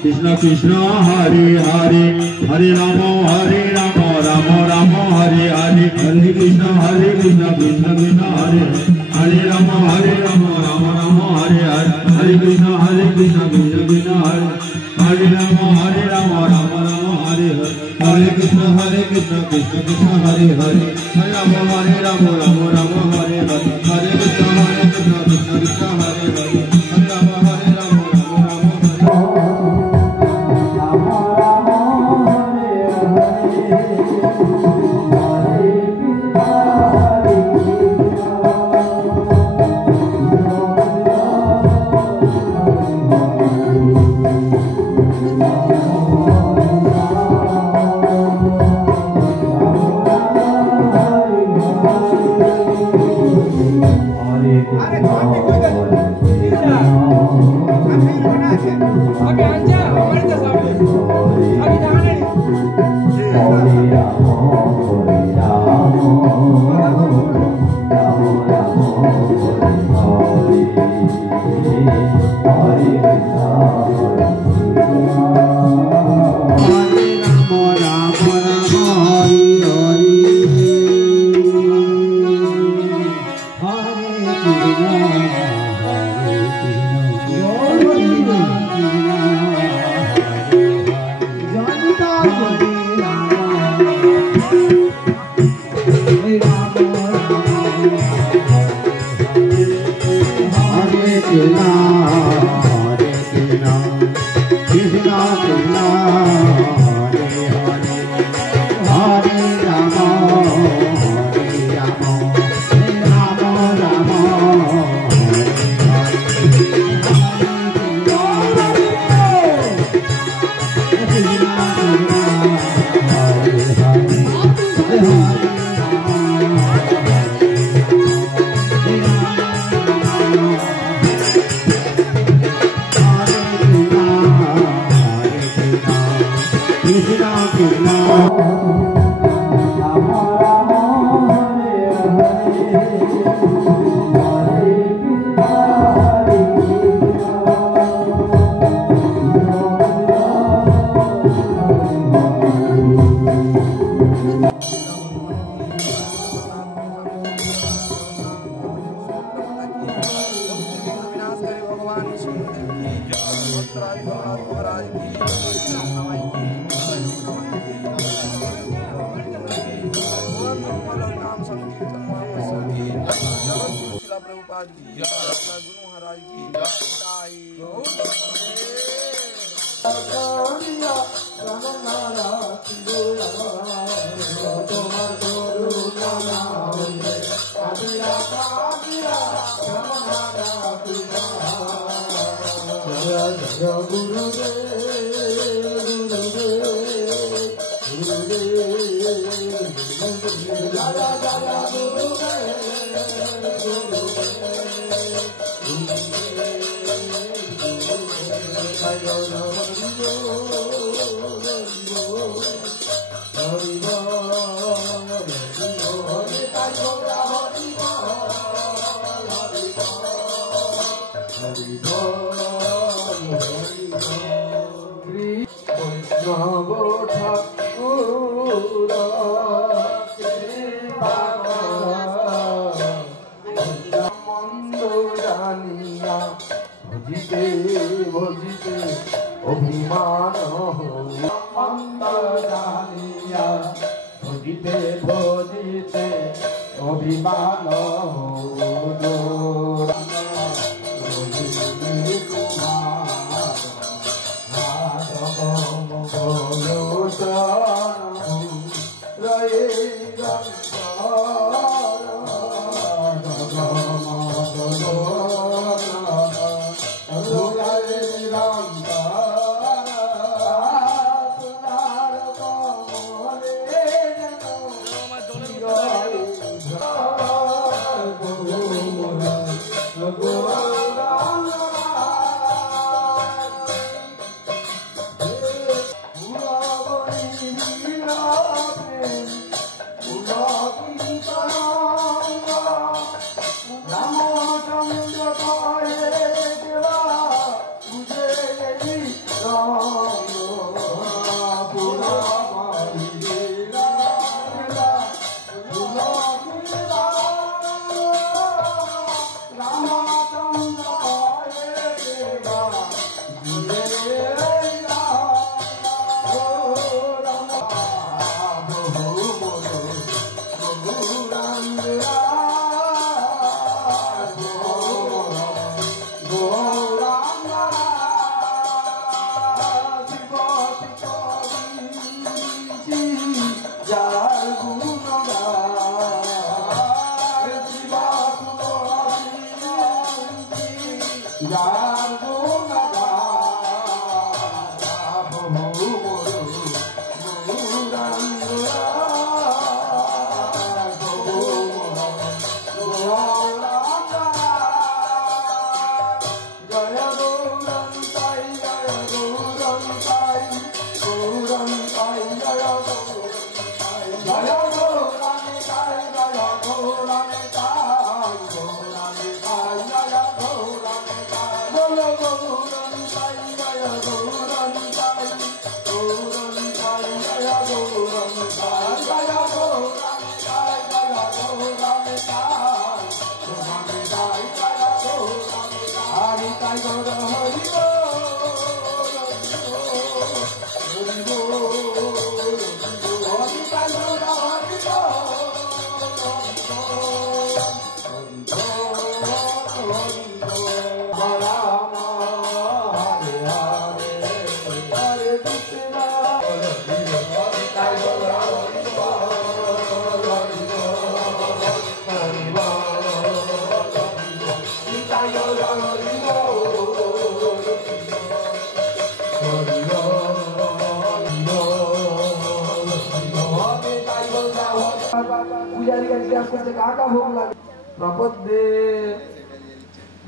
Krishna Krishna Hare Hare Hare Rama Rama Rama Hare Hare Hare Krishna Krishna Krishna Hare Hare Rama Rama Rama Hare Hare Hare Krishna Krishna Krishna Hare Hare Rama Rama Rama Hare Hare Hare Krishna Krishna Krishna Hare Hare Hare Rama Rama Rama Hare Hare Hare Krishna Krishna Krishna Hare Hare Hare Rama Hare Krishna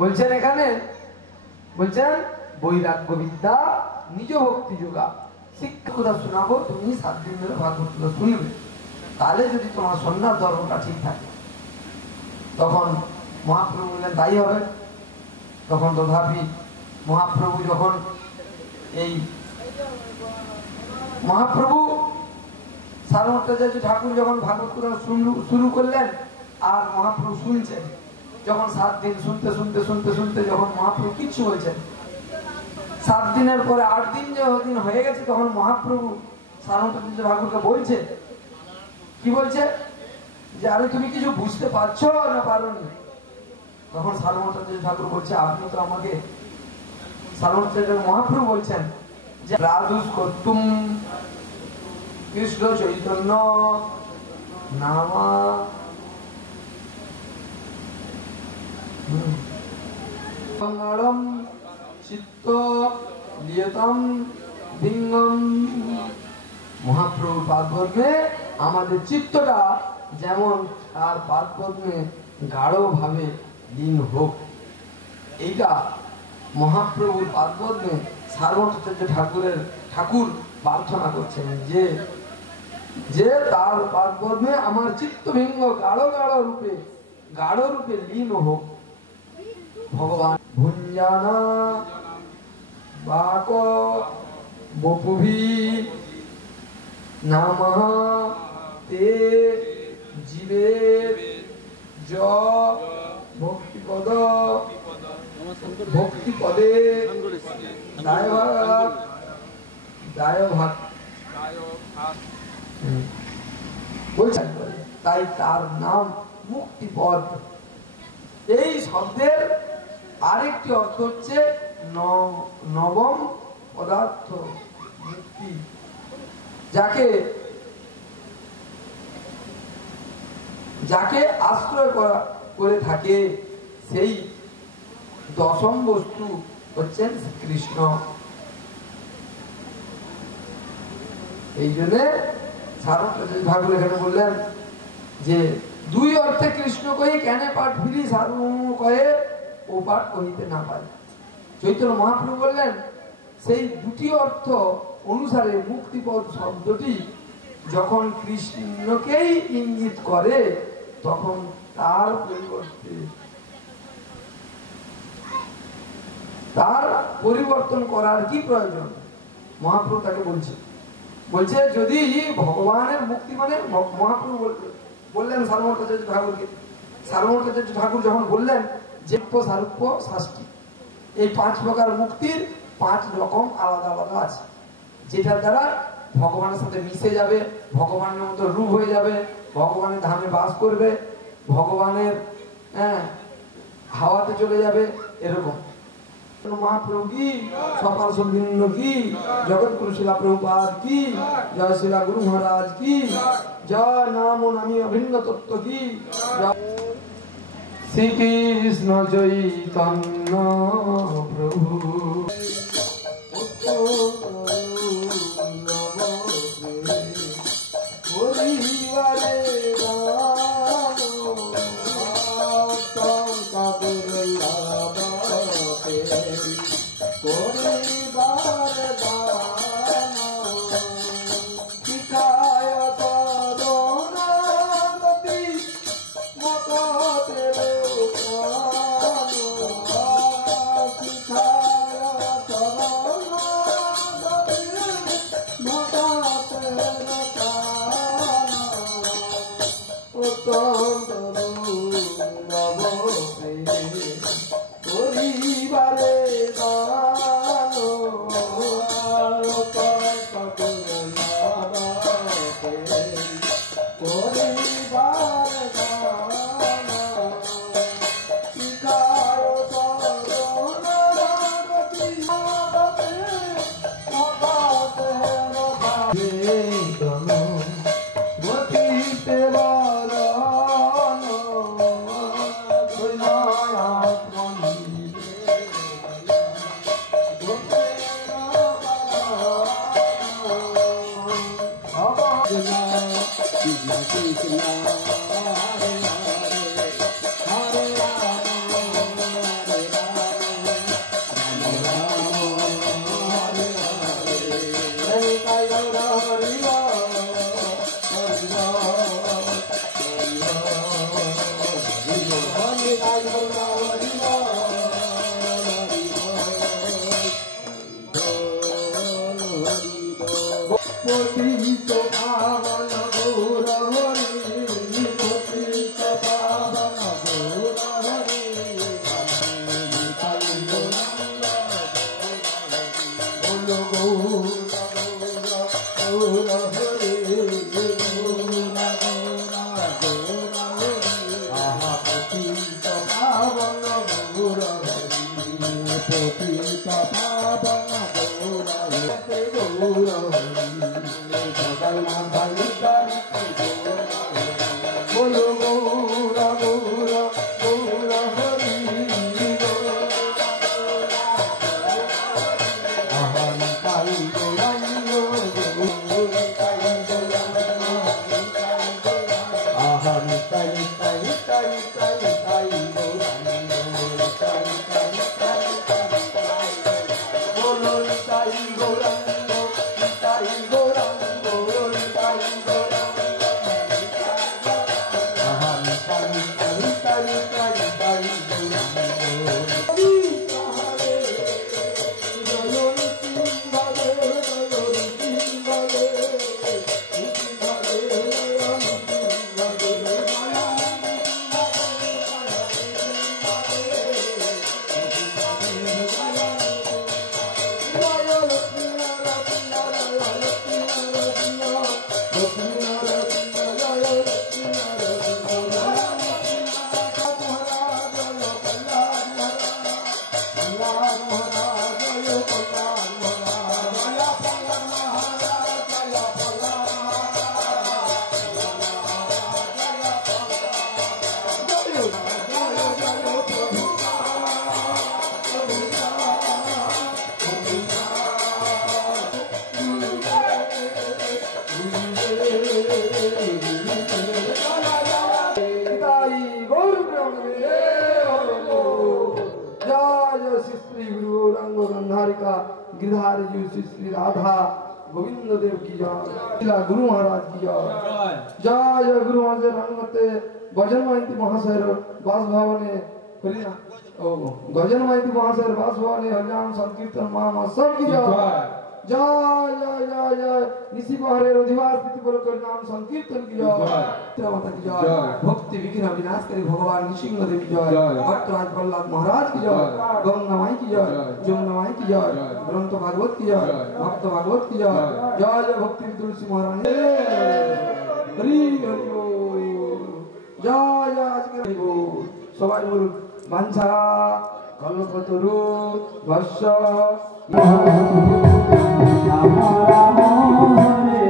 বলছেন এখানে বলছেন বৈরাগ্য বিদ্যা নিজ ভক্তি যোগা শিক্ষা কথা শোনাবো, তুমি 7 দিন ধরে ভাগবত শুনবে, তাহলে যদি তোমার সন্ন্যাস ধর্মটা ঠিক থাকে। তখন মহাপ্রভু বললেন তাই হবে। তখন তথাপি মহাপ্রভু যখন এই মহাপ্রভু সারমত্তাচার্য ঠাকুর যখন ভাগবত পুরাণ শুরু করলেন, আর মহাপ্রভু শুনছেন, যখন 7 দিন শুনতে শুনতে শুনতে শুনতে যখন মহাপ্রভু কিচ্ছু বলছেন, 7 দিনের পরে 8 দিন দিন হয়ে গেছে, তখন মহাপ্রভু সারমত্তাচার্য ঠাকুরকে বলছে, কি বলছে, যে আরে তুমি কিছু বুঝতে পারছো না পারোনি? তখন সারমত্তাচার্য ঠাকুর বলছে, আপনি তো আমাকে, সারমত্তাচার্য মহাপ্রভু বলছেন যে রাধুস কর্তুম কৃষ্ণ চৈতন্য নামা মঙ্গলম চিত্ত লিয়তম ভিঙ্গম। মহাপ্রভুর পাদপদ্মে আমাদের চিত্তটা যেমন তার পাদপদ্মে গাঢ়ভাবে লীন হোক, এইটা মহাপ্রভুর পাদপদ্মে সারমত্তাচার্য ঠাকুর প্রার্থনা করছেন, যে তার পাদপদ্মে আমার চিত্তভিঙ্গ গাঢ় রূপে লীন হোক। ভগবান ভুঞ্জানা বাক বপুভি নামঃ তে জীবের জ ভক্তিপদে দায়ভাগ বলছেন, তাই তার নাম মুক্তিপদ। এই শব্দের আরেকটি অর্থ হচ্ছে নবম পদার্থ, মুক্তি। যাকে আশ্রয় করে থাকে সেই দশম বস্তু হচ্ছেন কৃষ্ণ। এই জন্য সারমত্তাচার্য ঠাকুর এখানে বললেন যে 2 অর্থে কৃষ্ণ কহি কেন পাঠ ফিরি সার্বভৌম কহে ও পাঠ কহিতে না পারে। চৈতন্য মহাপ্রভু বললেন সেই 2টি অর্থ অনুসারে মুক্তিপদ শব্দটি যখন কৃষ্ণকেই ইঙ্গিত করে, তখন তার পরিবর্তে তার পরিবর্তন করার কি প্রয়োজন? মহাপ্রভু তাকে বলছে যদি ভগবানের মুক্তি মানে, মহাপ্রভু বললেন সারমত্তাচার্য ঠাকুরকে, সারমত্তাচার্য ঠাকুর যখন বললেন যে সারূপ্য শাস্তি, এই 5 প্রকার মুক্তির 5 রকম আলাদা আলাদা আছে, যেটার দ্বারা ভগবানের সাথে মিশে যাবে, ভগবানের মতো রূপ হয়ে যাবে, ভগবানের ধামে বাস করবে, ভগবানের হাওয়াতে চলে যাবে, এরকম। মহাপ্রভু কি, সকাল সন্ধিন্য কি, জগৎগুরু শিলা প্রভুপাদ কি, জয় শিলা গুরু মহারাজ কি, জয় নাম ও নামী অভিন্ন তত্ত্ব কি, শ্রীকৃষ্ণ চৈতন্য প্রভু পতিত পাবন গৌর হরি পতিত পাবন গৌর হরি বলো গৌর গৌর হরি আহা পতিত পাবন গৌর হরি পতিত পাবন গৌর হরি গৌর হরি বলো গৌর গৌর গৌর হরি আহম কাল গৌরাঙ্গ আহম কাল কাল কাল কাল কাল গৌরাঙ্গ বলো কাল গৌরাঙ্গ কাল গৌরাঙ্গ কাল গৌরাঙ্গ আহম কাল কাল কাল কাল কাল गिरधार जी श्री राधा गोविंद देव की जय गुरु महाराज की जय जय जय गुरु महाराज रंगते गजन महंती महाशय बासभवने गजन महंती महाशय बासभवने हरिनाम संकीर्तन महा सब की जय जय जय जय जय निशी हरे अधिवास स्थिति पर नाम संकीर्तन की जय माता की जय भक्ति विघ्न विनाशकारी भगवान नृसिंह देव की जय भक्तराज प्रहलाद महाराज की जय गंगा माई की जय जमुना माई की जय ग्रंथ भागवत की जय भक्त भागवत की जय जय जय भक्ति तुलसी महारानी हरि हरि जय जय आज के सबाई बोल बांछा कल्पतरु वर्ष राम राम हरे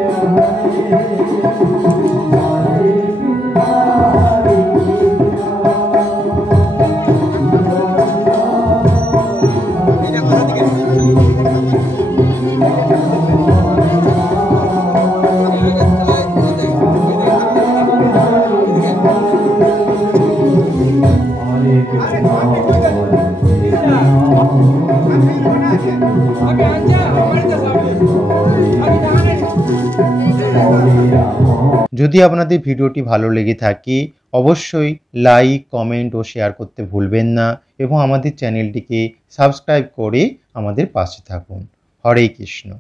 যদি আপনাদের ভিডিওটি ভালো লেগে থাকে অবশ্যই লাইক কমেন্ট ও শেয়ার করতে ভুলবেন না এবং আমাদের চ্যানেলটিকে সাবস্ক্রাইব করে আমাদের পাশে থাকুন। হরে কৃষ্ণ।